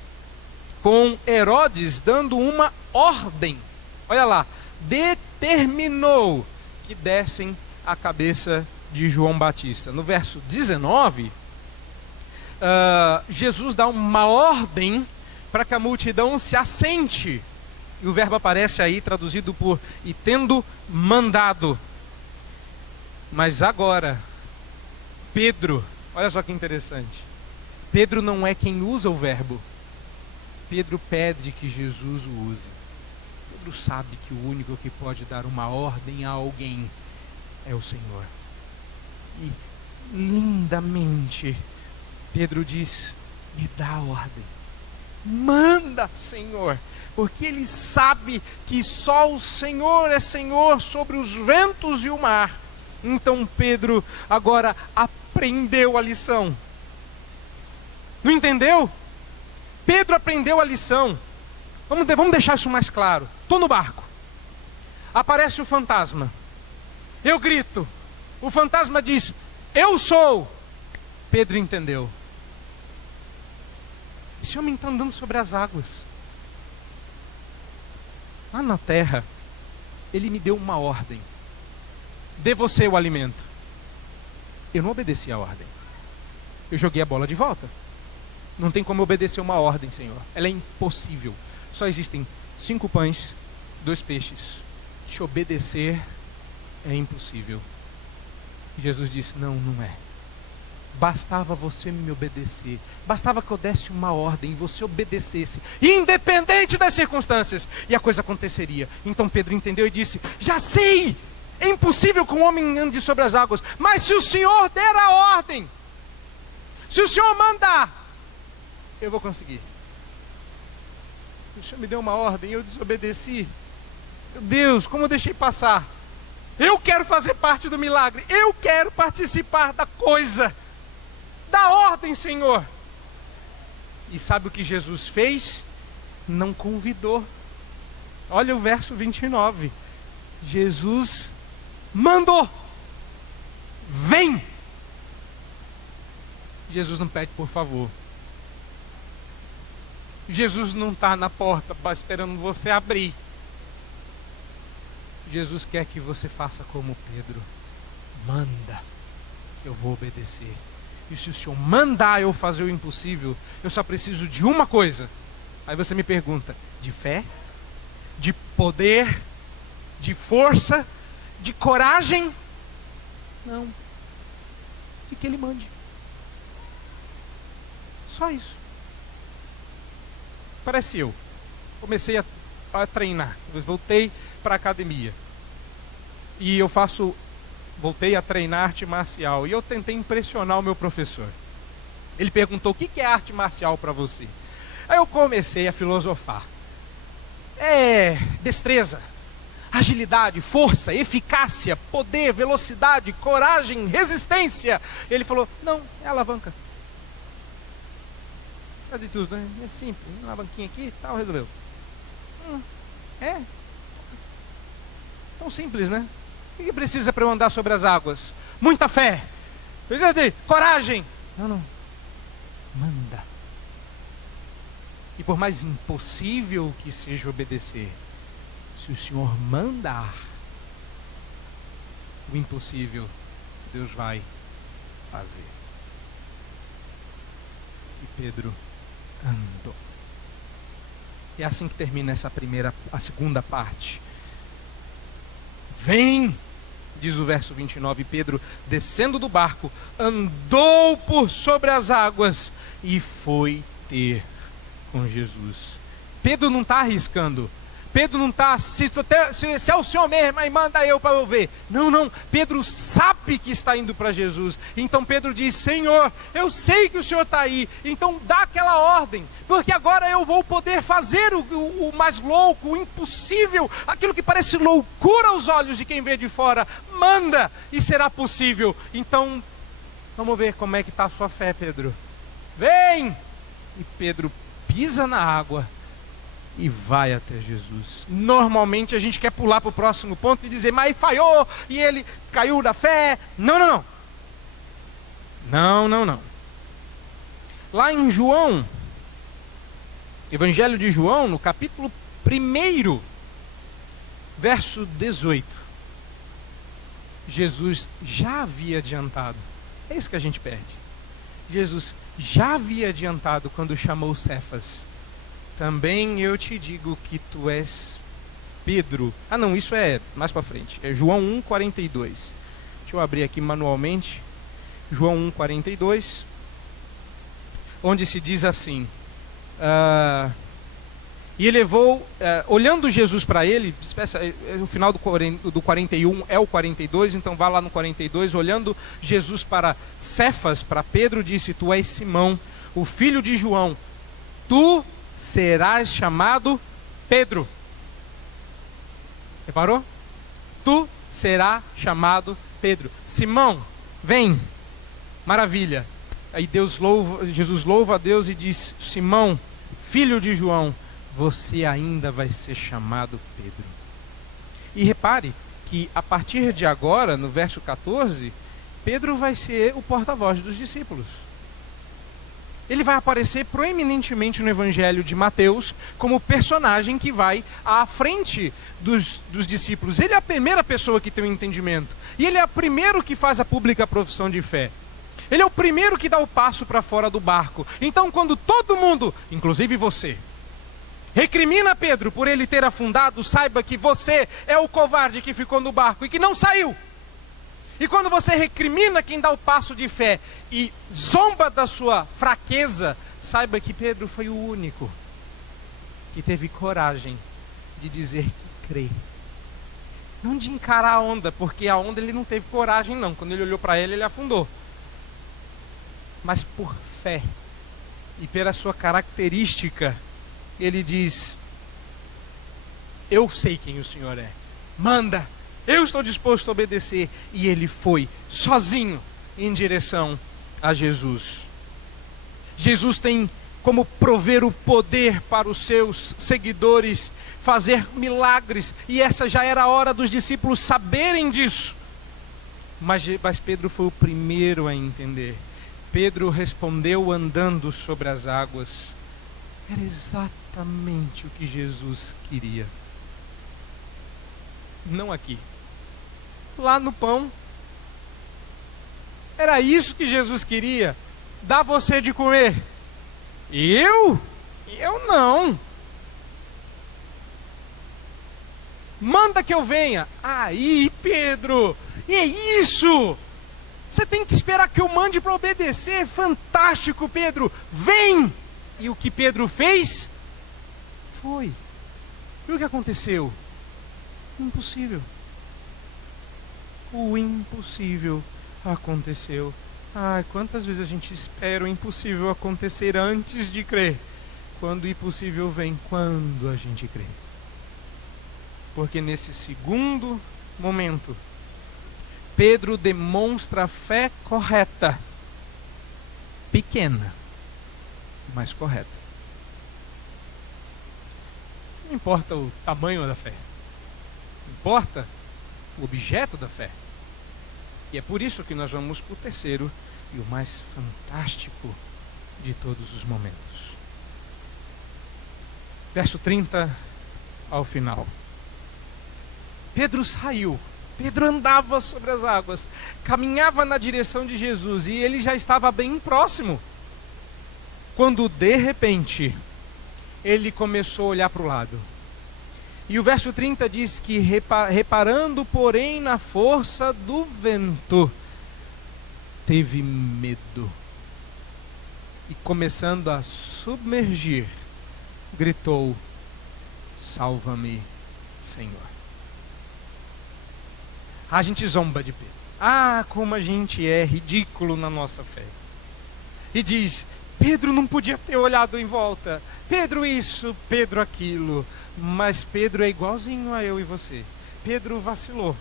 com Herodes dando uma ordem. Olha lá, determinou que dessem a cabeça de João Batista. No verso 19, Jesus dá uma ordem para que a multidão se assente. E o verbo aparece aí traduzido por e tendo mandado. Mas agora, Pedro, olha só que interessante. Pedro não é quem usa o verbo. Pedro pede que Jesus o use. Pedro sabe que o único que pode dar uma ordem a alguém é o Senhor. E lindamente Pedro diz: me dá a ordem. Manda, Senhor, porque ele sabe que só o Senhor é Senhor sobre os ventos e o mar. Então Pedro agora aprendeu a lição. Não entendeu? Pedro aprendeu a lição. Vamos deixar isso mais claro. Estou no barco. Aparece o fantasma. Eu grito. O fantasma diz: eu sou. Pedro entendeu. Esse homem está andando sobre as águas. Lá na terra, ele me deu uma ordem: dê você o alimento. Eu não obedeci a ordem. Eu joguei a bola de volta. Não tem como obedecer uma ordem, Senhor. Ela é impossível. Só existem 5 pães, 2 peixes. Te obedecer é impossível. Jesus disse: não, não é. Bastava você me obedecer. Bastava que eu desse uma ordem e você obedecesse, independente das circunstâncias, e a coisa aconteceria. Então Pedro entendeu e disse: já sei, é impossível que um homem ande sobre as águas, mas se o Senhor der a ordem, se o Senhor mandar, eu vou conseguir. O Senhor me deu uma ordem e eu desobedeci. Meu Deus, como eu deixei passar? Eu quero fazer parte do milagre. Eu quero participar da coisa, da ordem, Senhor. E sabe o que Jesus fez? Não convidou. Olha o verso 29. Jesus mandou: vem. Jesus não pede por favor. Jesus não está na porta esperando você abrir. Jesus quer que você faça como Pedro: manda, eu vou obedecer. E se o Senhor mandar eu fazer o impossível, eu só preciso de uma coisa. Aí você me pergunta: de fé? De poder? De força? De coragem? Não. De que Ele mande. Só isso. Parece eu. Comecei a treinar. Eu voltei para a academia. E voltei a treinar arte marcial. E eu tentei impressionar o meu professor. Ele perguntou: o que é arte marcial para você? Aí eu comecei a filosofar. É destreza, agilidade, força, eficácia, poder, velocidade, coragem, resistência. Ele falou: não, é alavanca. É de tudo, né? É simples, uma alavanquinha aqui e tal, resolveu. É tão simples, né? O que precisa para eu andar sobre as águas? Muita fé, precisa de coragem. Não, manda. E por mais impossível que seja obedecer, se o Senhor mandar, o impossível Deus vai fazer. E Pedro andou. E é assim que termina a segunda parte. Vem, diz o verso 29, Pedro, descendo do barco, andou por sobre as águas e foi ter com Jesus. Pedro não está arriscando. Pedro não está, se é o Senhor mesmo, aí manda eu para eu ver. Não, Pedro sabe que está indo para Jesus. Então Pedro diz: Senhor, eu sei que o Senhor está aí, então dá aquela ordem, porque agora eu vou poder fazer o mais louco, o impossível, aquilo que parece loucura aos olhos de quem vê de fora. Manda e será possível. Então, vamos ver como é que está a sua fé, Pedro. Vem! E Pedro pisa na água e vai até Jesus. Normalmente a gente quer pular para o próximo ponto e dizer: mas falhou, e ele caiu da fé. Não. Lá em João, Evangelho de João, no capítulo 1, verso 18, Jesus já havia adiantado. É isso que a gente perde. Jesus já havia adiantado quando chamou Cefas: também eu te digo que tu és Pedro. Não, isso é mais para frente. É João 1,42. Deixa eu abrir aqui manualmente. João 1,42, onde se diz assim: e levou, olhando Jesus para ele, o final do 41 é o 42, então vá lá no 42, olhando Jesus para Cefas, para Pedro, disse: tu és Simão, o filho de João, tu serás chamado Pedro. Reparou? Tu serás chamado Pedro. Simão, vem. Maravilha. Aí Jesus louva a Deus e diz: Simão, filho de João, você ainda vai ser chamado Pedro. E repare que a partir de agora, no verso 14, Pedro vai ser o porta-voz dos discípulos. Ele vai aparecer proeminentemente no Evangelho de Mateus como personagem que vai à frente dos discípulos. Ele é a primeira pessoa que tem o entendimento. E ele é o primeiro que faz a pública profissão de fé. Ele é o primeiro que dá o passo para fora do barco. Então, quando todo mundo, inclusive você, recrimina Pedro por ele ter afundado, saiba que você é o covarde que ficou no barco e que não saiu. E quando você recrimina quem dá o passo de fé e zomba da sua fraqueza, saiba que Pedro foi o único que teve coragem de dizer que crê. Não de encarar a onda, porque a onda ele não teve coragem não. Quando ele olhou para ela, ele afundou. Mas por fé e pela sua característica, ele diz: eu sei quem o Senhor é. Manda. Eu estou disposto a obedecer. E ele foi sozinho em direção a Jesus. Jesus tem como prover o poder para os seus seguidores, fazer milagres. E essa já era a hora dos discípulos saberem disso. Mas Pedro foi o primeiro a entender. Pedro respondeu andando sobre as águas. Era exatamente o que Jesus queria. Não aqui. Lá no pão. Era isso que Jesus queria. Dar você de comer. Eu? Eu não. Manda que eu venha. Aí, Pedro. E é isso. Você tem que esperar que eu mande para obedecer. Fantástico, Pedro. Vem. E o que Pedro fez? Foi. E o que aconteceu? Impossível. O impossível aconteceu. Ai, quantas vezes a gente espera o impossível acontecer antes de crer? Quando o impossível vem, quando a gente crê. Porque nesse segundo momento, Pedro demonstra a fé correta. Pequena, mas correta. Não importa o tamanho da fé. Importa o objeto da fé. E é por isso que nós vamos para o terceiro e o mais fantástico de todos os momentos. Verso 30 ao final. Pedro saiu. Pedro andava sobre as águas, caminhava na direção de Jesus e ele já estava bem próximo. Quando de repente ele começou a olhar para o lado. E o verso 30 diz que reparando porém na força do vento, teve medo. E começando a submergir, gritou: salva-me, Senhor. A gente zomba de Pedro. Ah, como a gente é ridículo na nossa fé. E diz: Pedro não podia ter olhado em volta. Pedro isso, Pedro aquilo. Mas Pedro é igualzinho a eu e você. Pedro vacilou.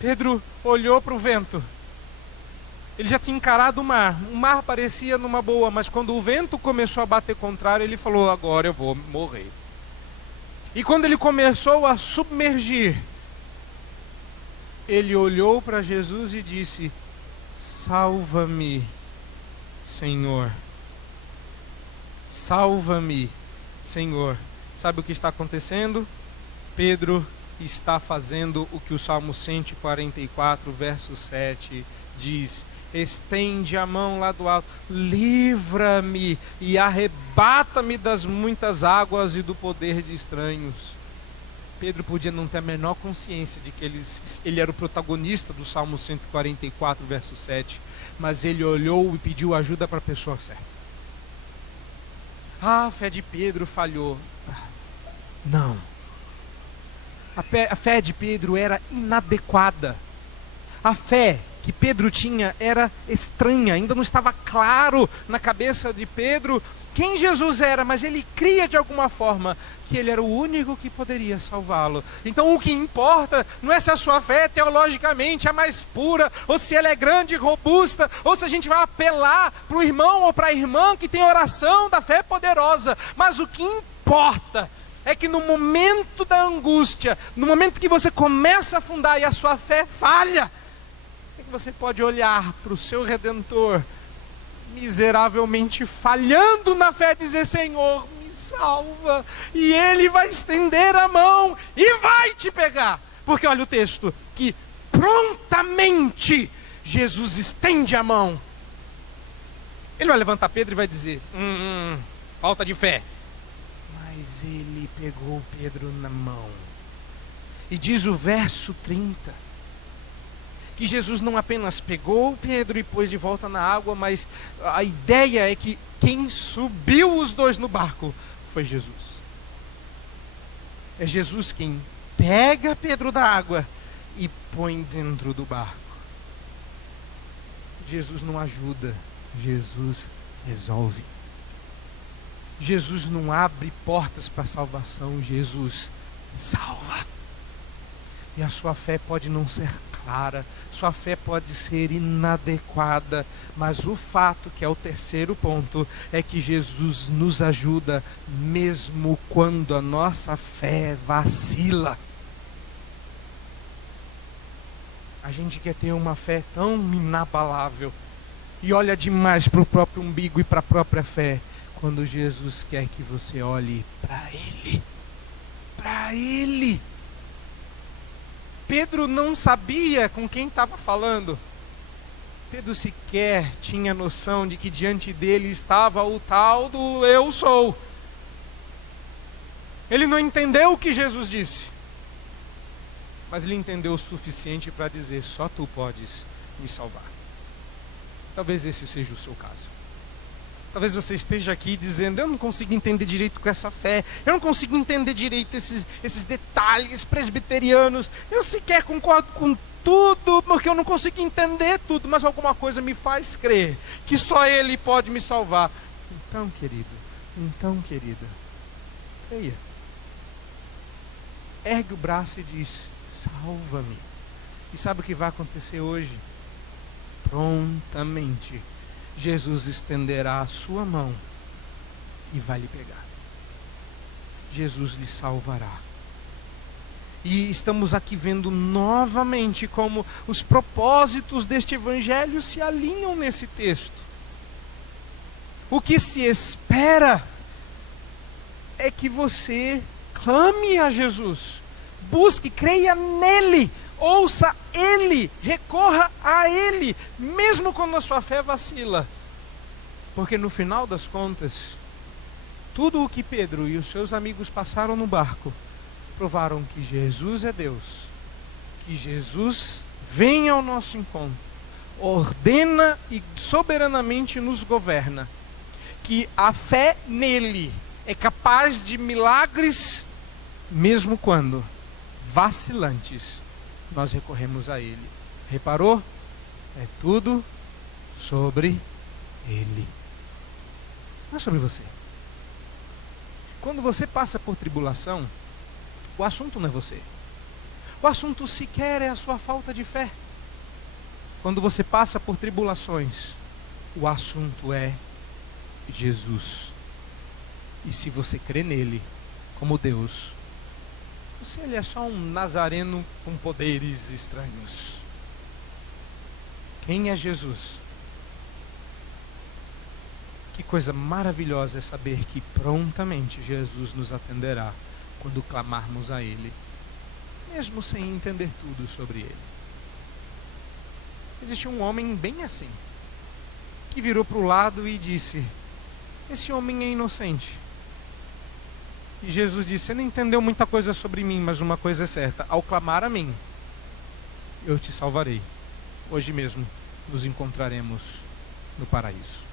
Pedro olhou para o vento. Ele já tinha encarado o mar. O mar parecia numa boa, mas quando o vento começou a bater contrário, ele falou: agora eu vou morrer. E quando ele começou a submergir, ele olhou para Jesus e disse: salva-me, Senhor. Salva-me, Senhor. Sabe o que está acontecendo? Pedro está fazendo o que o Salmo 144, verso 7 diz: estende a mão lá do alto, livra-me e arrebata-me das muitas águas e do poder de estranhos. Pedro podia não ter a menor consciência de que ele era o protagonista do Salmo 144, verso 7, mas ele olhou e pediu ajuda para a pessoa certa. A fé de Pedro falhou. Não. A fé de Pedro era inadequada. A fé que Pedro tinha era estranha, ainda não estava claro na cabeça de Pedro quem Jesus era, mas ele cria de alguma forma que ele era o único que poderia salvá-lo. Então o que importa não é se a sua fé teologicamente é mais pura, ou se ela é grande e robusta, ou se a gente vai apelar para o irmão ou para a irmã que tem oração da fé poderosa, mas o que importa é que no momento da angústia, no momento que você começa a afundar e a sua fé falha, é que você pode olhar para o seu Redentor, miseravelmente falhando na fé, e dizer: Senhor, me salva, e Ele vai estender a mão e vai te pegar, porque olha o texto, que prontamente Jesus estende a mão. Ele vai levantar Pedro e vai dizer: falta de fé. Mas ele pegou Pedro na mão. E diz o verso 30, que Jesus não apenas pegou Pedro e pôs de volta na água, mas a ideia é que quem subiu os dois no barco foi Jesus. É Jesus quem pega Pedro da água e põe dentro do barco. Jesus não ajuda, Jesus resolve. Jesus não abre portas para a salvação, Jesus salva. E a sua fé pode não ser clara, sua fé pode ser inadequada, mas o fato, que é o terceiro ponto, é que Jesus nos ajuda mesmo quando a nossa fé vacila. A gente quer ter uma fé tão inabalável e olha demais para o próprio umbigo e para a própria fé, quando Jesus quer que você olhe para Ele. Para Ele. Pedro não sabia com quem estava falando. Pedro sequer tinha noção de que diante dele estava o tal do eu sou. Ele não entendeu o que Jesus disse, mas ele entendeu o suficiente para dizer: só tu podes me salvar. Talvez esse seja o seu caso. Talvez você esteja aqui dizendo: eu não consigo entender direito com essa fé, eu não consigo entender direito esses detalhes presbiterianos, eu sequer concordo com tudo, porque eu não consigo entender tudo, mas alguma coisa me faz crer que só Ele pode me salvar. Então, querido, então, querida, creia. Ergue o braço e diz: salva-me. E sabe o que vai acontecer hoje? Prontamente Jesus estenderá a sua mão e vai lhe pegar. Jesus lhe salvará. E estamos aqui vendo novamente como os propósitos deste evangelho se alinham nesse texto. O que se espera é que você clame a Jesus, busque, creia nele, ouça Ele, recorra a Ele, mesmo quando a sua fé vacila. Porque no final das contas, tudo o que Pedro e os seus amigos passaram no barco, provaram que Jesus é Deus, que Jesus vem ao nosso encontro, ordena e soberanamente nos governa, que a fé nele é capaz de milagres, mesmo quando vacilantes nós recorremos a Ele. Reparou? É tudo sobre Ele, não é sobre você. Quando você passa por tribulação, o assunto não é você. O assunto sequer é a sua falta de fé. Quando você passa por tribulações, o assunto é Jesus. E se você crê nele como Deus, ele é só um nazareno com poderes estranhos. Quem é Jesus? Que coisa maravilhosa é saber que prontamente Jesus nos atenderá quando clamarmos a Ele, mesmo sem entender tudo sobre Ele. Existe um homem bem assim, que virou para o lado e disse: esse homem é inocente. E Jesus disse: você não entendeu muita coisa sobre mim, mas uma coisa é certa: ao clamar a mim, eu te salvarei. Hoje mesmo nos encontraremos no paraíso.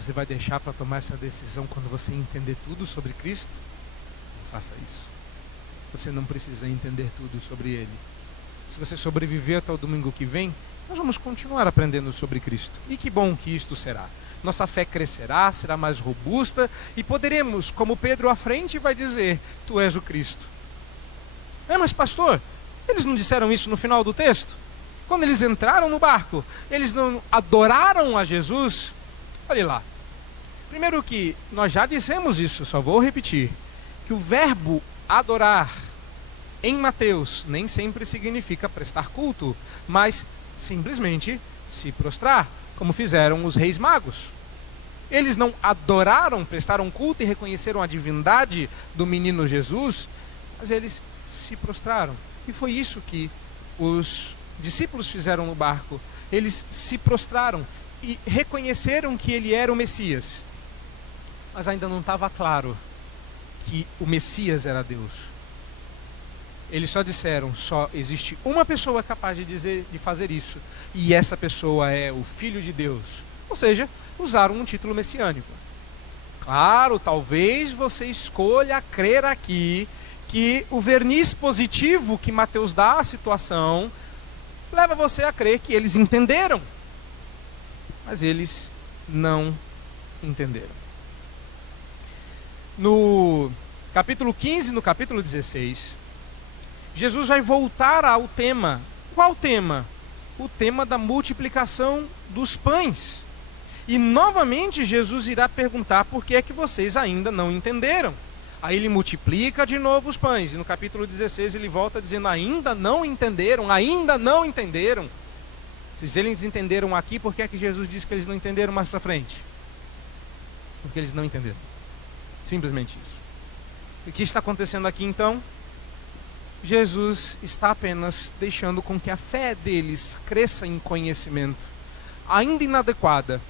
Você vai deixar para tomar essa decisão quando você entender tudo sobre Cristo? Não faça isso. Você não precisa entender tudo sobre Ele. Se você sobreviver até o domingo que vem, nós vamos continuar aprendendo sobre Cristo. E que bom que isto será. Nossa fé crescerá, será mais robusta e poderemos, como Pedro à frente vai dizer, tu és o Cristo. Mas pastor, eles não disseram isso no final do texto? Quando eles entraram no barco, eles não adoraram a Jesus? Olhe lá. Primeiro que nós já dissemos isso, só vou repetir, que o verbo adorar em Mateus nem sempre significa prestar culto, mas simplesmente se prostrar, como fizeram os reis magos. Eles não adoraram, prestaram culto e reconheceram a divindade do menino Jesus, mas eles se prostraram. E foi isso que os discípulos fizeram no barco. Eles se prostraram e reconheceram que ele era o Messias. Mas ainda não estava claro que o Messias era Deus. Eles só disseram, só existe uma pessoa capaz de fazer isso, e essa pessoa é o Filho de Deus. Ou seja, usaram um título messiânico. Claro, talvez você escolha crer aqui que o verniz positivo que Mateus dá à situação leva você a crer que eles entenderam. Mas eles não entenderam. No capítulo 15, no capítulo 16, Jesus vai voltar ao tema. Qual tema? O tema da multiplicação dos pães. E novamente Jesus irá perguntar por que é que vocês ainda não entenderam. Aí ele multiplica de novo os pães. E no capítulo 16 ele volta dizendo, ainda não entenderam, ainda não entenderam. Se eles entenderam aqui, por que é que Jesus diz que eles não entenderam mais para frente? Porque eles não entenderam. Simplesmente isso. E o que está acontecendo aqui então? Jesus está apenas deixando com que a fé deles cresça em conhecimento, ainda inadequada.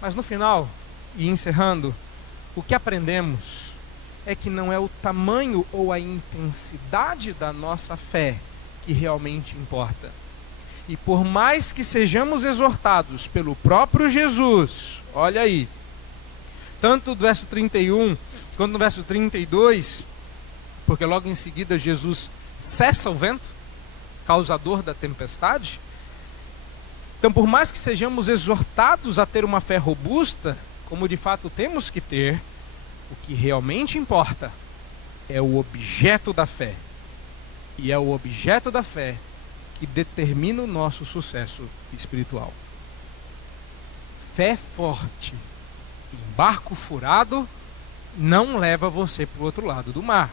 Mas no final, e encerrando, o que aprendemos é que não é o tamanho ou a intensidade da nossa fé que realmente importa. E por mais que sejamos exortados pelo próprio Jesus, olha aí, tanto do verso 31 quanto no verso 32, porque logo em seguida Jesus cessa o vento, causador da tempestade. Então, por mais que sejamos exortados a ter uma fé robusta, como de fato temos que ter, o que realmente importa é o objeto da fé. E é o objeto da fé que determina o nosso sucesso espiritual. Fé forte em barco furado não leva você para o outro lado do mar.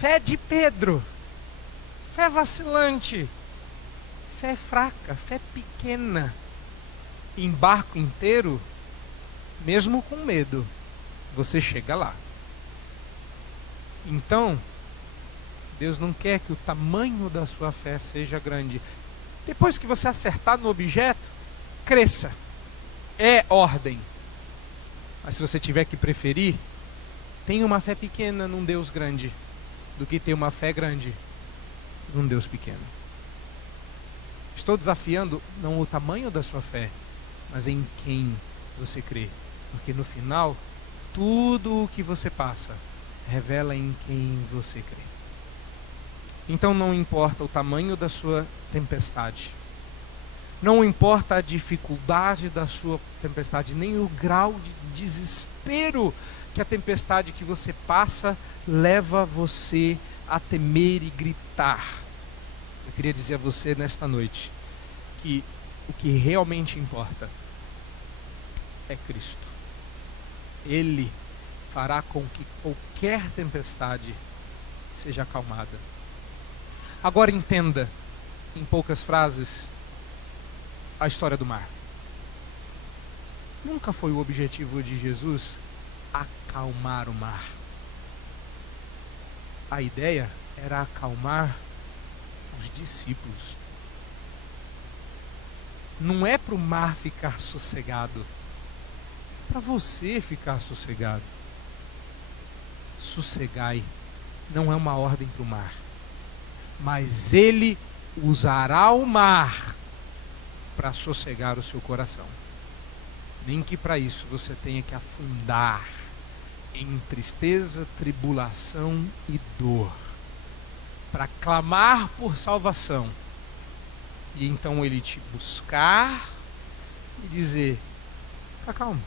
Fé de Pedro, fé vacilante, fé fraca, fé pequena, em barco inteiro, mesmo com medo, você chega lá. Então, Deus não quer que o tamanho da sua fé seja grande. Depois que você acertar no objeto, cresça. É ordem. Mas se você tiver que preferir, tenha uma fé pequena num Deus grande, do que ter uma fé grande num Deus pequeno. Estou desafiando não o tamanho da sua fé, mas em quem você crê. Porque no final, tudo o que você passa revela em quem você crê. Então não importa o tamanho da sua tempestade, não importa a dificuldade da sua tempestade, nem o grau de desespero que a tempestade que você passa leva você a temer e gritar. Eu queria dizer a você nesta noite que o que realmente importa é Cristo. Ele fará com que qualquer tempestade seja acalmada. Agora entenda, em poucas frases, a história do mar. Nunca foi o objetivo de Jesus acalmar o mar. A ideia era acalmar os discípulos. Não é para o mar ficar sossegado, é para você ficar sossegado. Sossegai não é uma ordem para o mar, mas ele usará o mar para sossegar o seu coração. Nem que para isso você tenha que afundar em tristeza, tribulação e dor. para clamar por salvação, e então ele te buscar e dizer: acalma.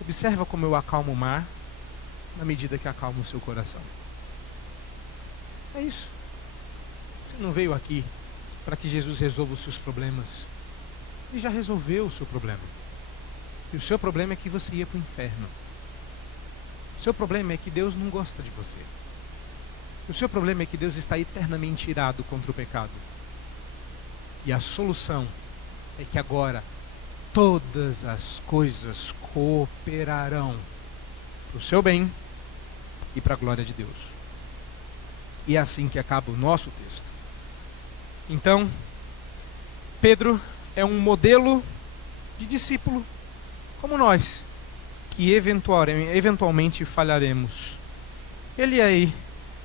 Observa como eu acalmo o mar, na medida que acalmo o seu coração. É isso. Você não veio aqui para que Jesus resolva os seus problemas. Ele já resolveu o seu problema. E o seu problema é que você ia para o inferno. O seu problema é que Deus não gosta de você. O seu problema é que Deus está eternamente irado contra o pecado. E a solução é que agora todas as coisas cooperarão para o seu bem e para a glória de Deus. E é assim que acaba o nosso texto. Então, Pedro é um modelo de discípulo como nós, que eventualmente falharemos. Ele é aí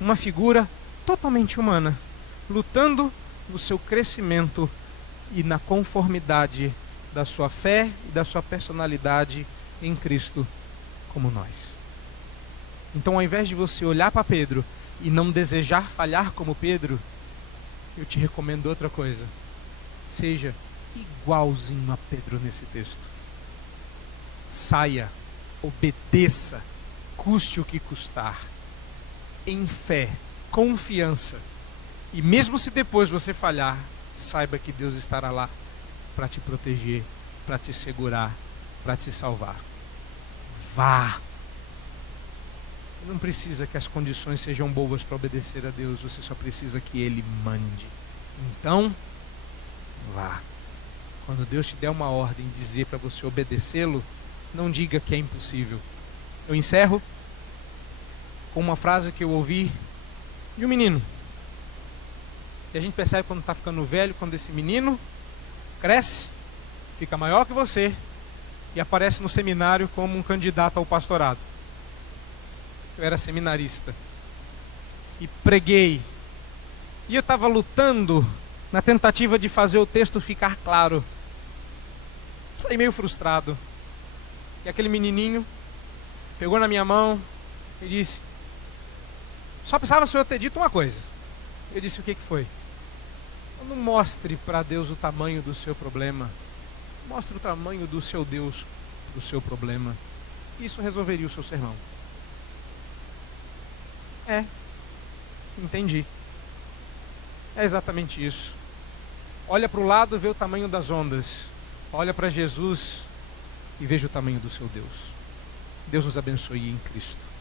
uma figura totalmente humana, lutando no seu crescimento e na conformidade da sua fé e da sua personalidade em Cristo, como nós. Então, ao invés de você olhar para Pedro e não desejar falhar como Pedro, eu te recomendo outra coisa: seja igualzinho a Pedro nesse texto. Saia, obedeça, custe o que custar, em fé, confiança. E mesmo se depois você falhar, saiba que Deus estará lá para te proteger, para te segurar, para te salvar. Vá. Não precisa que as condições sejam boas para obedecer a Deus, você só precisa que Ele mande. Então, vá. Quando Deus te der uma ordem e dizer para você obedecê-lo, não diga que é impossível. Eu encerro com uma frase que eu ouvi de um menino. E a gente percebe quando está ficando velho, quando esse menino cresce, fica maior que você e aparece no seminário como um candidato ao pastorado. Eu era seminarista e preguei. E eu estava lutando na tentativa de fazer o texto ficar claro. Saí meio frustrado. E aquele menininho pegou na minha mão e disse: só precisava o senhor ter dito uma coisa. Eu disse: o que foi? Não mostre para Deus o tamanho do seu problema. Mostre o tamanho do seu Deus para o seu problema. Isso resolveria o seu sermão. Entendi. É exatamente isso. Olha para o lado e vê o tamanho das ondas. Olha para Jesus e veja o tamanho do seu Deus. Deus nos abençoe em Cristo.